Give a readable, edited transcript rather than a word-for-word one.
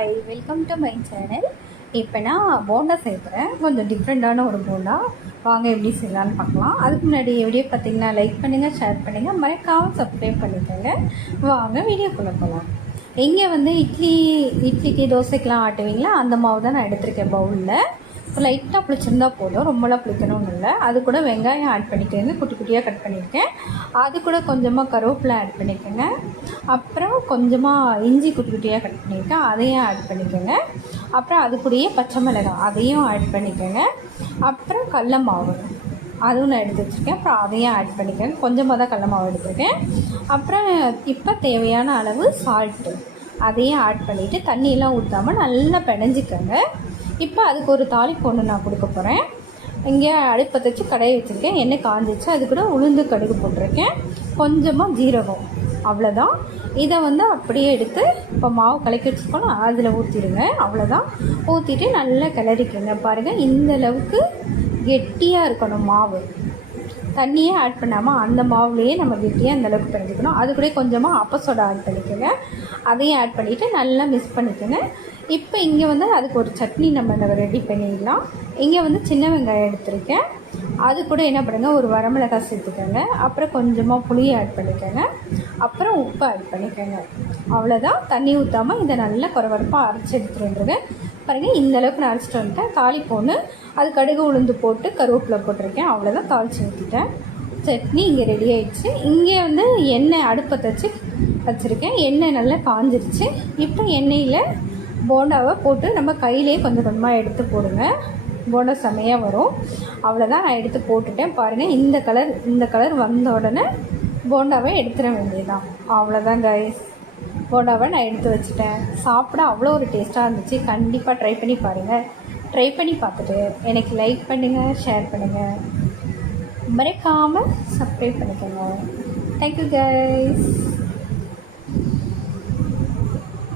High, welcome to my channel. இப்போ நான் போண்டா செய்கிறேன். கொஞ்சம் டிஃப்ரெண்ட்டான ஒரு போண்டா. வாங்க எப்படி செய்யலான்னு பார்க்கலாம். அதுக்கு முன்னாடி வீடியோ பார்த்தீங்கன்னா லைக் பண்ணுங்கள், ஷேர் பண்ணுங்கள், மறக்காமல் சப்ஸ்கிரைப் பண்ணிக்கோங்க. வாங்க வீடியோக்குள்ளே போகலாம். இங்கே வந்து இட்லிக்கு தோசைக்கெலாம் ஆட்டுவீங்களா, அந்த மாவு தான் நான் எடுத்திருக்கேன் பவுலில். லைட்டாக புளிச்சிருந்தா போதும், ரொம்பலாம் புளிக்கணும்னு இல்லை. அது கூட வெங்காயம் ஆட் பண்ணிக்கோங்க, குட்டி குட்டியாக கட் பண்ணியிருக்கேன். அது கூட கொஞ்சமாக கருவேப்பிலை ஆட் பண்ணிக்கோங்க. அப்புறம் கொஞ்சமாக இஞ்சி குட்டி குட்டியாக கட் பண்ணியிருக்கேன், அதையும் ஆட் பண்ணிக்கோங்க. அப்புறம் அது கூடயே பச்சை மிளகாய் அதையும் ஆட் பண்ணிக்கோங்க. அப்புறம் கடல மாவு அதுவும் நான் எடுத்து வச்சுருக்கேன், அப்புறம் அதையும் ஆட் பண்ணிக்கோங்க. கொஞ்சமாக தான் கடல மாவு எடுத்துருக்கேன். அப்புறம் இப்போ தேவையான அளவு சால்ட்டு அதையும் ஆட் பண்ணிவிட்டு தண்ணியெல்லாம் ஊற்றாமல் நல்லா பிணைஞ்சிக்கோங்க. இப்போ அதுக்கு ஒரு தாளிப்பு ஒன்று நான் கொடுக்க போகிறேன். இங்கே அடுப்பை வச்சு கடையை வச்சுருக்கேன், எண்ணெய் காஞ்சிச்சு. அது கூட உளுந்து கடுகு போட்டிருக்கேன், கொஞ்சமாக ஜீரகம், அவ்வளோதான். இதை வந்து அப்படியே எடுத்து இப்போ மாவு கலக்கி வச்சுருக்கோன்னா அதில் ஊற்றிடுங்க. அவ்வளோதான். ஊற்றிட்டு நல்லா கிளறிக்கோங்க. பாருங்கள், இந்த அளவுக்கு கெட்டியாக இருக்கணும் மாவு. தண்ணியே ஆட் பண்ணாமல் அந்த மாவுலேயே நம்ம கெட்டியாக அந்தளவுக்கு பிணைஞ்சிக்கணும். அது கூட கொஞ்சமாக அப்பசோடா ஆட் பண்ணிக்கோங்க. அதையும் ஆட் பண்ணிவிட்டு நல்லா மிக்ஸ் பண்ணிக்கோங்க. இப்போ இங்கே வந்து அதுக்கு ஒரு சட்னி நம்ம ரெடி பண்ணிடலாம். இங்கே வந்து சின்ன வெங்காயம் எடுத்துருக்கேன், அது கூட என்ன பண்ணுங்கள், ஒரு வரமிளகாய் சேர்த்துக்கோங்க. அப்புறம் கொஞ்சமாக புளியை ஆட் பண்ணிக்கோங்க. அப்புறம் உப்பு ஆட் பண்ணிக்கோங்க. அவ்வளோதான். தண்ணி ஊற்றாமல் இதை நல்லா குறவரப்பாக அரைச்சி எடுத்துகிட்டு வந்துடுங்க. பாருங்கள், இந்த அளவுக்கு நான் அரைச்சிட்டு வந்துட்டேன். தாளிப்பு ஒன்று, அது கடுகு உளுந்து போட்டு கருவேப்பிலை போட்டிருக்கேன். அவ்வளோதான், தாளித்து ஊற்றிட்டேன். சட்னி இங்கே ரெடி ஆகிடுச்சு. இங்கே வந்து எண்ணெய் அடுப்பை வச்சுருக்கேன். எண்ணெய் நல்லா காஞ்சிருச்சு. இப்போ எண்ணெயில் போண்டாவை போட்டு நம்ம கையிலே கொஞ்சம் கொஞ்சமாக எடுத்து போடுங்க. போண்டா செமையாக வரும். அவ்வளோதான், நான் எடுத்து போட்டுட்டேன். பாருங்கள், இந்த கலர் வந்த உடனே போண்டாவை எடுத்துட வேண்டியதுதான். அவ்வளோதான் கைஸ், போண்டாவை நான் எடுத்து வச்சுட்டேன். சாப்பிட அவ்வளோ ஒரு டேஸ்ட்டாக இருந்துச்சு. கண்டிப்பாக ட்ரை பண்ணி பாருங்கள். ட்ரை பண்ணி பார்த்துட்டு எனக்கு லைக் பண்ணுங்கள், ஷேர் பண்ணுங்கள், மறக்காமல் சப்ஸ்கிரைப் பண்ணிக்கோங்க. Thank you guys.